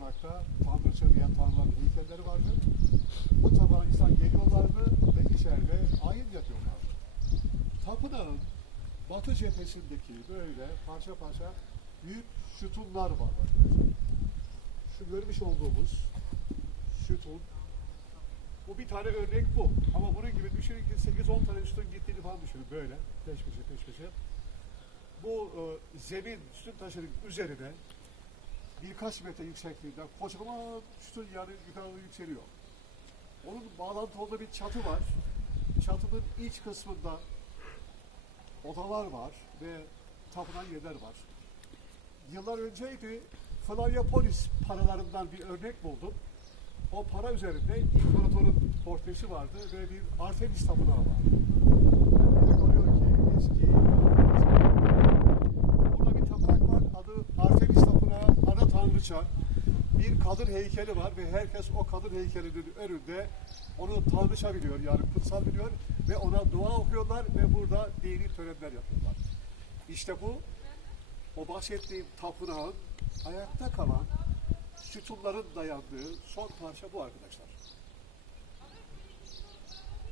tapınakta tanrıça diyen tanrıların heykelleri vardı. Bu tapınağa insan geliyorlardı ve içeride ayin yapıyorlardı. Tapınağın batı cephesindeki böyle parça parça büyük sütunlar var. Şu görmüş olduğumuz sütun bu bir tane örnek bu. Ama bunun gibi düşünün ki 8-10 tane sütun gittiğini falan düşünün böyle peş peşe peş peşe. Bu e, zemin sütun taşının üzerine birkaç metre yüksekliğinden kocaman sütun yani yukarı yükseliyor. Onun bağlantı olduğu bir çatı var. Çatının iç kısmında odalar var ve tapınan yerler var. Yıllar önceydi Flaviopolis paralarından bir örnek buldum. O para üzerinde imparatorun portresi vardı ve bir Artemis tapınağı var. Demek oluyor ki eski Burada bir tapınak var. Adı Artemis Tapınağı Tanrıça. Bir kadın heykeli var ve herkes o kadın heykelinin önünde onu tanrıça biliyor yani kutsal biliyor ve ona dua okuyorlar ve burada dini törenler yapıyorlar. İşte bu o bahsettiğim tapınağın ayakta kalan sütunların dayandığı son parça bu arkadaşlar.